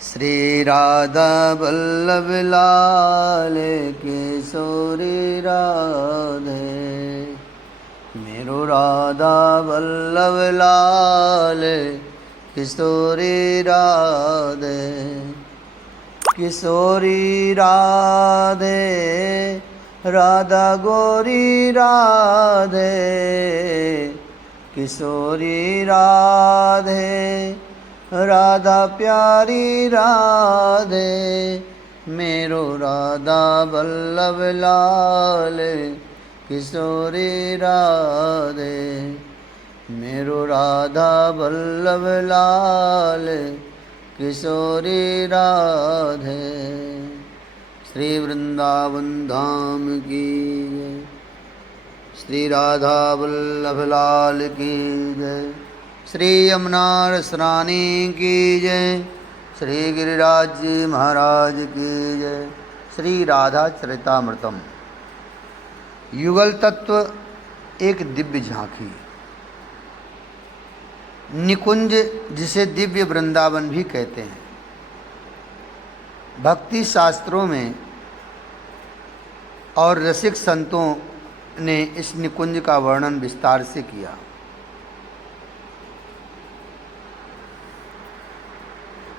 श्री राधा वल्लभ लाल किशोरी राधे। मेरो राधा वल्लभ लाल किशोरी राधे। किशोरी राधे राधा गोरी राधे। किशोरी राधे राधा प्यारी राधे। मेरो राधा वल्लभ लाल किशोरी राधे। मेरो राधा वल्लभ लाल किशोरी राधे। श्री वृंदावन धाम की जय। श्री राधा वल्लभ लाल की जय। श्री यमुना रसरानी की जय। श्री गिरिराज जी महाराज की जय। श्री राधा चरितामृतम। युगल तत्व एक दिव्य झांकी। निकुंज, जिसे दिव्य वृंदावन भी कहते हैं, भक्ति शास्त्रों में और रसिक संतों ने इस निकुंज का वर्णन विस्तार से किया।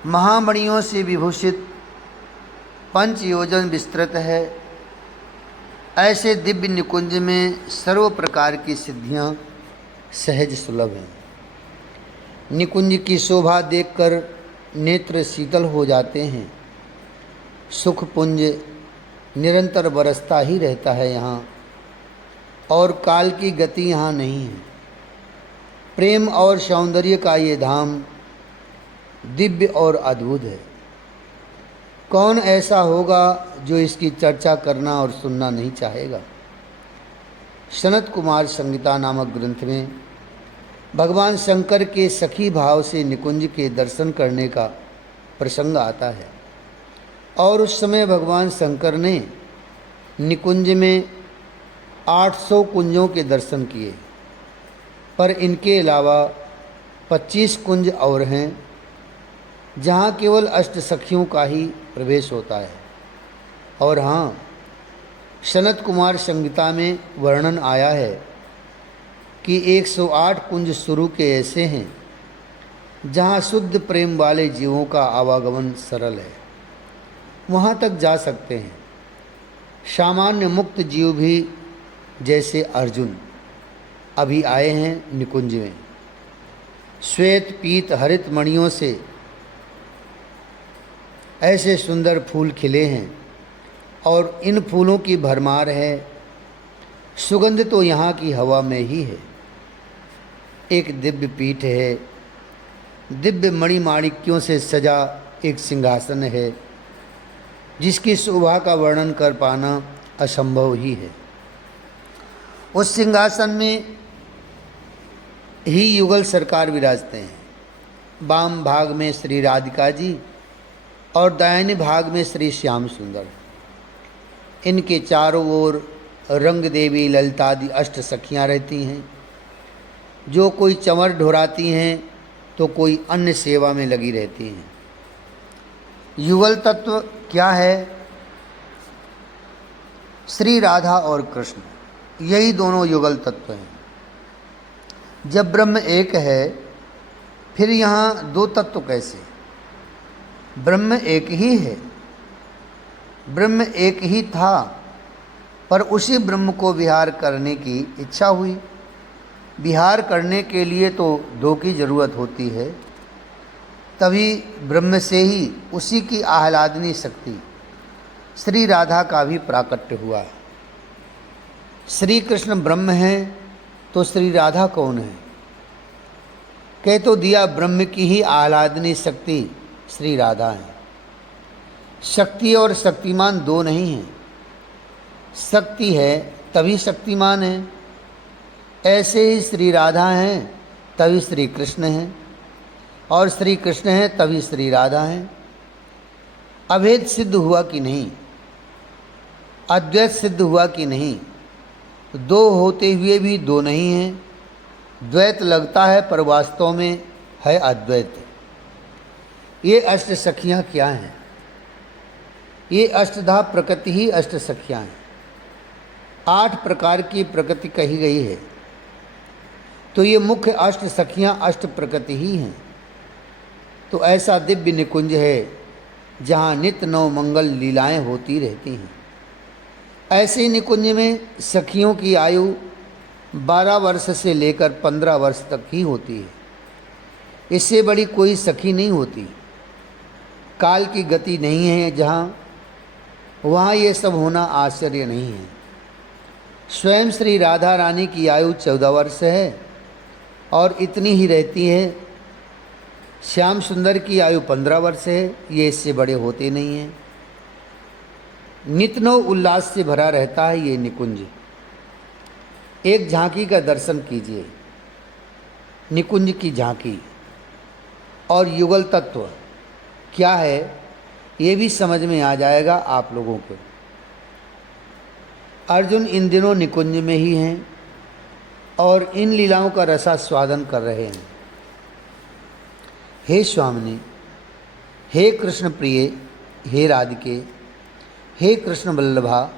महामणियों से विभूषित 5 योजन विस्तृत है। ऐसे दिव्य निकुंज में सर्व प्रकार की सिद्धियां सहज सुलभ हैं। निकुंज की शोभा देखकर नेत्र शीतल हो जाते हैं। सुख पुंज निरंतर बरसता ही रहता है यहाँ, और काल की गति यहाँ नहीं है। प्रेम और सौंदर्य का ये धाम दिव्य और अद्भुत है। कौन ऐसा होगा जो इसकी चर्चा करना और सुनना नहीं चाहेगा। सनत कुमार संहिता नामक ग्रंथ में भगवान शंकर के सखी भाव से निकुंज के दर्शन करने का प्रसंग आता है, और उस समय भगवान शंकर ने निकुंज में 800 कुंजों के दर्शन किए, पर इनके अलावा 25 कुंज और हैं जहाँ केवल अष्ट सखियों का ही प्रवेश होता है। और हाँ, सनत कुमार संहिता में वर्णन आया है कि 108 कुंज शुरू के ऐसे हैं जहाँ शुद्ध प्रेम वाले जीवों का आवागमन सरल है, वहाँ तक जा सकते हैं। सामान्य मुक्त जीव भी जैसे अर्जुन अभी आए हैं निकुंज में। श्वेत पीत हरित मणियों से ऐसे सुंदर फूल खिले हैं, और इन फूलों की भरमार है। सुगंध तो यहाँ की हवा में ही है। एक दिव्य पीठ है। दिव्य मणिमाणिक्यों से सजा एक सिंहासन है, जिसकी शोभा का वर्णन कर पाना असंभव ही है। उस सिंहासन में ही युगल सरकार विराजते हैं। वाम भाग में श्री राधिका जी और दाहिने भाग में श्री श्याम सुंदर। इनके चारों ओर रंग देवी ललितादि अष्ट सखियाँ रहती हैं, जो कोई चंवर ढोराती हैं तो कोई अन्य सेवा में लगी रहती हैं। युगल तत्व क्या है? श्री राधा और कृष्ण, यही दोनों युगल तत्व हैं। जब ब्रह्म एक है, फिर यहाँ 2 तत्व कैसे? ब्रह्म एक ही है। ब्रह्म एक ही था, पर उसी ब्रह्म को विहार करने की इच्छा हुई। विहार करने के लिए तो 2 की जरूरत होती है, तभी ब्रह्म से ही उसी की आह्लादनी शक्ति श्री राधा का भी प्राकट्य हुआ। श्री कृष्ण ब्रह्म हैं तो श्री राधा कौन है? कह तो दिया, ब्रह्म की ही आह्लादनी शक्ति श्री राधा है। शक्ति और शक्तिमान 2 नहीं हैं। शक्ति है तभी शक्तिमान है। ऐसे ही श्री राधा हैं तभी श्री कृष्ण हैं, और श्री कृष्ण हैं तभी श्री राधा हैं। अभेद सिद्ध हुआ कि नहीं? अद्वैत सिद्ध हुआ कि नहीं? 2 होते हुए भी 2 नहीं हैं। द्वैत लगता है, पर वास्तव में है अद्वैत। ये अष्ट सखियाँ क्या हैं? ये अष्टधा प्रकृति ही अष्ट सखियाँ हैं। 8 प्रकार की प्रकृति कही गई है, तो ये मुख्य अष्ट सखियाँ अष्ट प्रकृति ही हैं। तो ऐसा दिव्य निकुंज है जहाँ नित्य नव मंगल लीलाएं होती रहती हैं। ऐसे निकुंज में सखियों की आयु 12 वर्ष से लेकर 15 वर्ष तक ही होती है। इससे बड़ी कोई सखी नहीं होती। काल की गति नहीं है जहाँ, वहाँ ये सब होना आश्चर्य नहीं है। स्वयं श्री राधा रानी की आयु 14 वर्ष है और इतनी ही रहती है। श्याम सुंदर की आयु 15 वर्ष है, ये इससे बड़े होते नहीं हैं। नित्य नव उल्लास से भरा रहता है ये निकुंज। एक झांकी का दर्शन कीजिए, निकुंज की झांकी, और युगल तत्व क्या है ये भी समझ में आ जाएगा आप लोगों को। अर्जुन इन दिनों निकुंज में ही हैं और इन लीलाओं का रसास्वादन कर रहे हैं। हे स्वामिनी, हे कृष्ण प्रिय, हे राधिके, हे कृष्ण वल्लभा,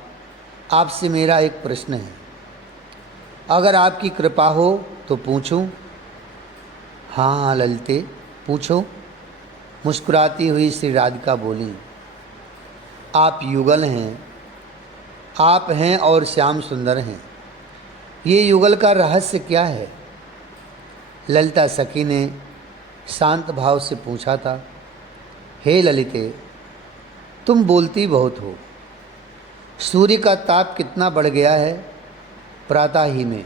आपसे मेरा एक प्रश्न है, अगर आपकी कृपा हो तो पूछूं? हाँ हाँ ललिते, पूछो। मुस्कुराती हुई श्री राधिका बोली, आप युगल हैं, आप हैं और श्याम सुंदर हैं। ये युगल का रहस्य क्या है? ललिता सखी ने शांत भाव से पूछा था। हे ललिते, तुम बोलती बहुत हो। सूर्य का ताप कितना बढ़ गया है, प्रातः ही में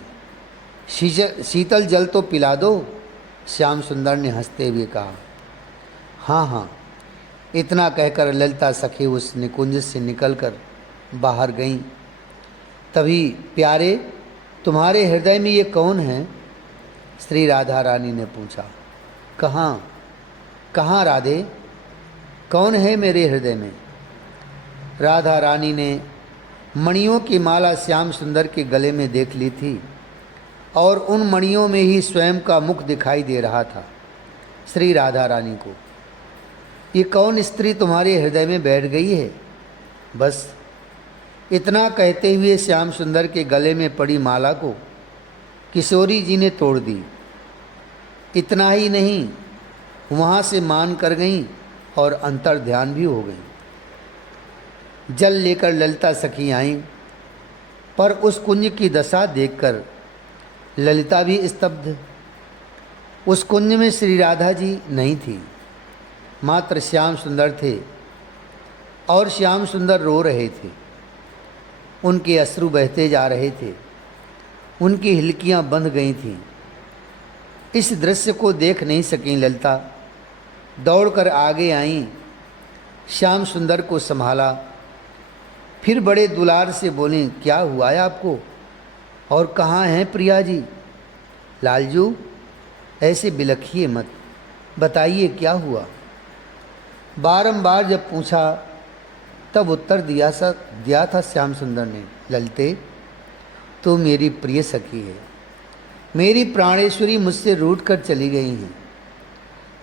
शीतल जल तो पिला दो। श्याम सुंदर ने हंसते हुए कहा। हाँ हाँ, इतना कहकर ललिता सखी उस निकुंज से निकलकर बाहर गईं। तभी, प्यारे, तुम्हारे हृदय में ये कौन है? श्री राधा रानी ने पूछा। कहाँ कहाँ राधे, कौन है मेरे हृदय में? राधा रानी ने मणियों की माला श्याम सुंदर के गले में देख ली थी और उन मणियों में ही स्वयं का मुख दिखाई दे रहा था। श्री राधा रानी को ये कौन स्त्री तुम्हारे हृदय में बैठ गई है? बस इतना कहते हुए श्याम सुंदर के गले में पड़ी माला को किशोरी जी ने तोड़ दी। इतना ही नहीं, वहाँ से मान कर गईं और अंतर ध्यान भी हो गई। जल लेकर ललिता सखी आईं, पर उस कुंज की दशा देखकर ललिता भी स्तब्ध। उस कुंज में श्री राधा जी नहीं थी, मात्र श्याम सुंदर थे और श्याम सुंदर रो रहे थे। उनके अश्रु बहते जा रहे थे, उनकी हिलकियां बंध गई थीं। इस दृश्य को देख नहीं सकीं ललिता, दौड़कर आगे आईं, श्याम सुंदर को संभाला, फिर बड़े दुलार से बोलीं, क्या हुआ है आपको और कहाँ हैं प्रिया जी? लालजू, ऐसे बिलखिए मत, बताइए क्या हुआ? बारंबार जब पूछा तब उत्तर दिया था श्याम सुंदर ने, ललिते, तो मेरी प्रिय सखी है, मेरी प्राणेश्वरी मुझसे रूठ कर चली गई हैं।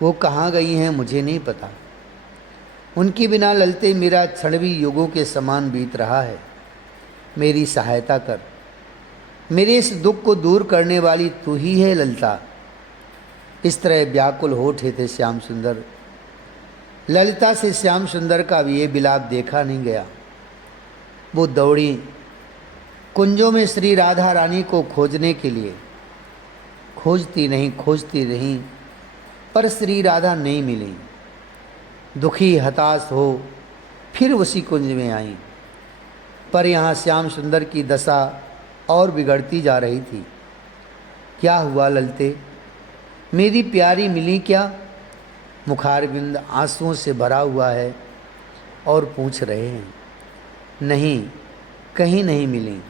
वो कहाँ गई हैं मुझे नहीं पता। उनके बिना ललिते मेरा क्षण भी युगों के समान बीत रहा है। मेरी सहायता कर, मेरे इस दुख को दूर करने वाली तू ही है ललिता। इस तरह व्याकुल हो उठे थे श्याम सुंदर। ललिता से श्याम सुंदर का ये विलाप देखा नहीं गया। वो दौड़ी कुंजों में श्री राधा रानी को खोजने के लिए। खोजती रहीं, पर श्री राधा नहीं मिली। दुखी हताश हो फिर उसी कुंज में आई, पर यहाँ श्याम सुंदर की दशा और बिगड़ती जा रही थी। क्या हुआ ललिते, मेरी प्यारी मिली क्या? मुखारविंद आंसुओं से भरा हुआ है और पूछ रहे हैं। नहीं, कहीं नहीं मिली।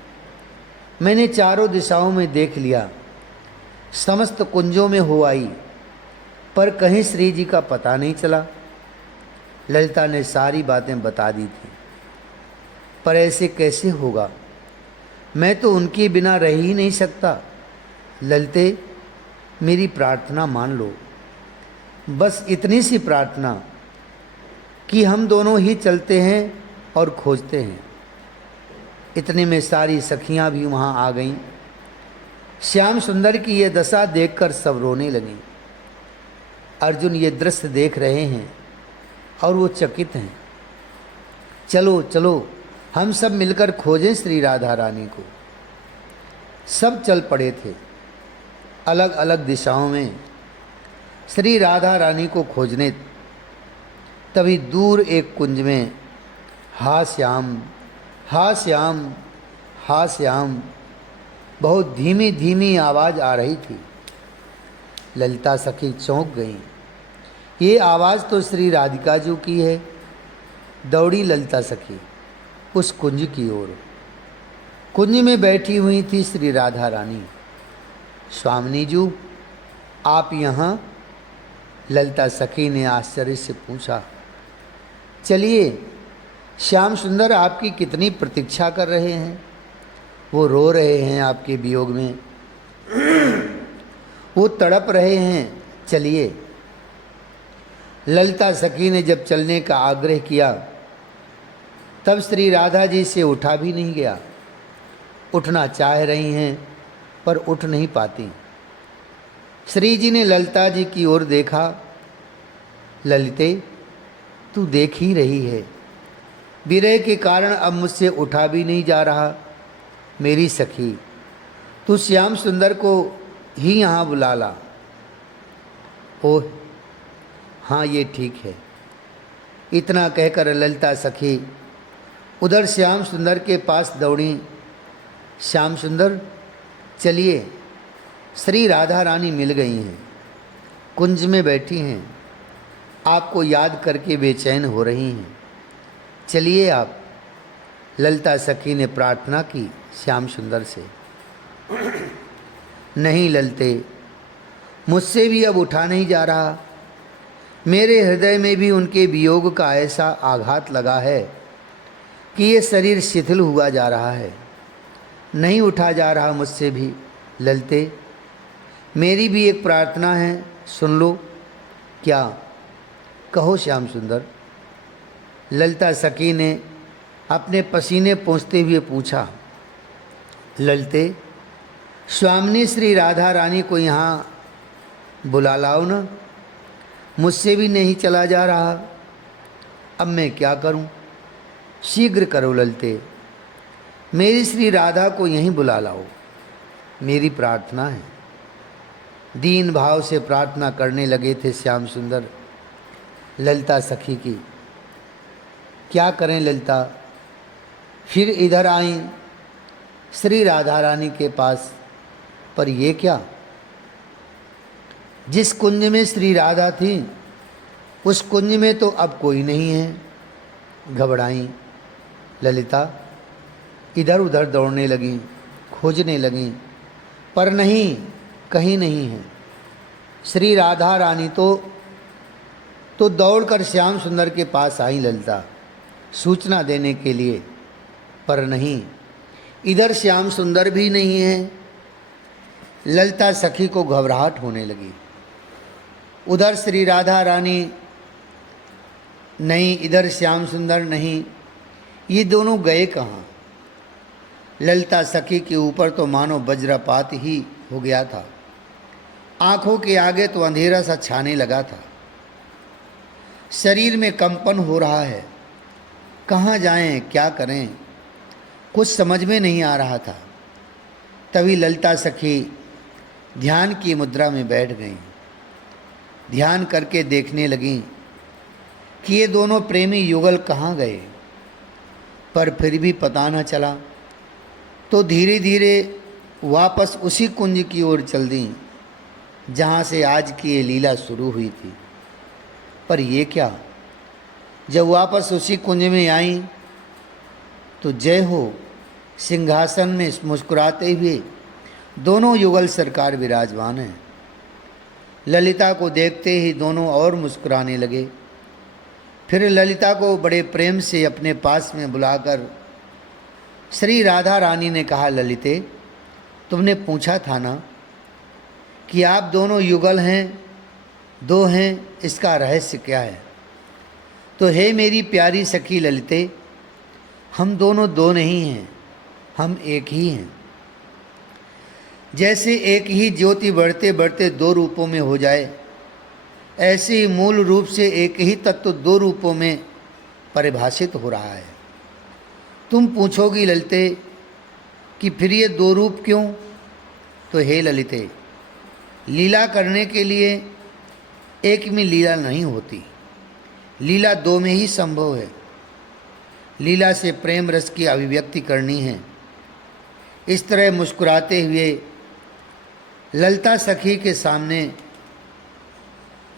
मैंने चारों दिशाओं में देख लिया, समस्त कुंजों में हो आई, पर कहीं श्री जी का पता नहीं चला। ललिता ने सारी बातें बता दी थी, पर ऐसे कैसे होगा? मैं तो उनके बिना रह ही नहीं सकता। ललिते, मेरी प्रार्थना मान लो, बस इतनी सी प्रार्थना, कि हम दोनों ही चलते हैं और खोजते हैं। इतने में सारी सखियां भी वहां आ गईं। श्याम सुंदर की ये दशा देखकर सब रोने लगीं। अर्जुन ये दृश्य देख रहे हैं और वो चकित हैं। चलो चलो हम सब मिलकर खोजें श्री राधा रानी को। सब चल पड़े थे अलग अलग दिशाओं में श्री राधा रानी को खोजने। तभी दूर एक कुंज में हा श्याम हा श्याम हा श्याम बहुत धीमी धीमी आवाज़ आ रही थी। ललिता सखी चौंक गई। ये आवाज़ तो श्री राधिका जी की है। दौड़ी ललिता सखी उस कुंज की ओर। कुंज में बैठी हुई थी श्री राधा रानी। स्वामिनी जी आप यहाँ? ललिता सखी ने आश्चर्य से पूछा। चलिए, श्याम सुंदर आपकी कितनी प्रतीक्षा कर रहे हैं। वो रो रहे हैं आपके वियोग में, वो तड़प रहे हैं। चलिए। ललिता सखी ने जब चलने का आग्रह किया तब श्री राधा जी से उठा भी नहीं गया। उठना चाह रही हैं पर उठ नहीं पाती। श्री जी ने ललिता जी की ओर देखा। ललिते, तू देख ही रही है, विरह के कारण अब मुझसे उठा भी नहीं जा रहा। मेरी सखी, तू श्याम सुंदर को ही यहाँ बुला ला। ओह हाँ, ये ठीक है। इतना कहकर ललिता सखी उधर श्याम सुंदर के पास दौड़ी। श्याम सुंदर चलिए, श्री राधा रानी मिल गई हैं, कुंज में बैठी हैं, आपको याद करके बेचैन हो रही हैं। चलिए आप। ललिता सखी ने प्रार्थना की श्याम सुंदर से। नहीं ललिते, मुझसे भी अब उठा नहीं जा रहा। मेरे हृदय में भी उनके वियोग का ऐसा आघात लगा है कि ये शरीर शिथिल हुआ जा रहा है। नहीं उठा जा रहा मुझसे भी। ललिते, मेरी भी एक प्रार्थना है, सुन लो। क्या? कहो श्याम सुंदर। ललिता सखी ने अपने पसीने पोंछते हुए पूछा। ललिते, स्वामिनी श्री राधा रानी को यहाँ बुला लाओ ना। मुझसे भी नहीं चला जा रहा। अब मैं क्या करूं? शीघ्र करो ललिते, मेरी श्री राधा को यहीं बुला लाओ। मेरी प्रार्थना है। दीन भाव से प्रार्थना करने लगे थे श्याम सुंदर ललिता सखी की। क्या करें ललिता? फिर इधर आई श्री राधा रानी के पास। पर ये क्या? जिस कुंज में श्री राधा थी उस कुंज में तो अब कोई नहीं है। घबराई ललिता, इधर उधर दौड़ने लगी, खोजने लगी, पर नहीं, कहीं नहीं है। श्री राधा रानी तो दौड़कर श्याम सुंदर के पास आई ललिता सूचना देने के लिए, पर नहीं, इधर श्याम सुंदर भी नहीं है। ललिता सखी को घबराहट होने लगी। उधर श्री राधा रानी नहीं, इधर श्याम सुंदर नहीं, ये दोनों गए कहाँ? ललिता सखी के ऊपर तो मानो वज्रपात ही हो गया था। आँखों के आगे तो अंधेरा सा छाने लगा था। शरीर में कंपन हो रहा है। कहाँ जाएं, क्या करें, कुछ समझ में नहीं आ रहा था। तभी ललिता सखी ध्यान की मुद्रा में बैठ गईं। ध्यान करके देखने लगीं कि ये दोनों प्रेमी युगल कहाँ गए, पर फिर भी पता न चला। तो धीरे धीरे वापस उसी कुंज की ओर चल दी जहाँ से आज की ये लीला शुरू हुई थी। पर ये क्या, जब वापस उसी कुंज में आई तो जय हो, सिंहासन में मुस्कुराते हुए दोनों युगल सरकार विराजमान हैं। ललिता को देखते ही दोनों और मुस्कुराने लगे। फिर ललिता को बड़े प्रेम से अपने पास में बुलाकर श्री राधा रानी ने कहा, ललिते, तुमने पूछा था ना कि आप दोनों युगल हैं, दो हैं, इसका रहस्य क्या है? तो हे मेरी प्यारी सखी ललिते, हम दोनों दो नहीं हैं, हम एक ही हैं। जैसे एक ही ज्योति बढ़ते बढ़ते दो रूपों में हो जाए, ऐसे ही मूल रूप से एक ही तत्व दो रूपों में परिभाषित हो रहा है। तुम पूछोगी ललिते कि फिर ये दो रूप क्यों? तो हे ललिते, लीला करने के लिए एक में लीला नहीं होती, लीला दो में ही संभव है। लीला से प्रेम रस की अभिव्यक्ति करनी है। इस तरह मुस्कुराते हुए ललिता सखी के सामने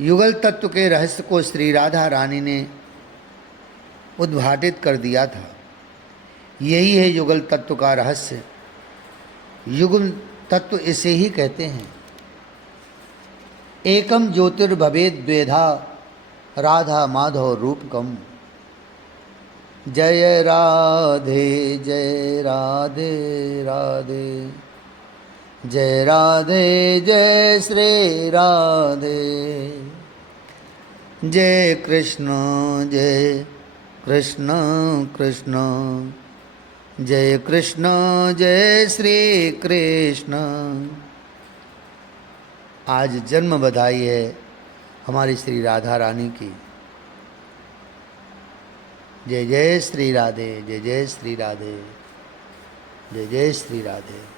युगल तत्व के रहस्य को श्री राधा रानी ने उद्घाटित कर दिया था। यही है युगल तत्व का रहस्य। युगल तत्व इसे ही कहते हैं। एकम ज्योतिर्भवेद द्वेधा राधा माधव रूपकम। जय राधे जय राधे राधे, जय राधे जय श्री राधे, जय कृष्ण कृष्ण, जय कृष्ण जय श्री कृष्ण। आज जन्म बधाई है हमारी श्री राधा रानी की। जय जय श्री राधे, जय जय श्री राधे, जय जय श्री राधे।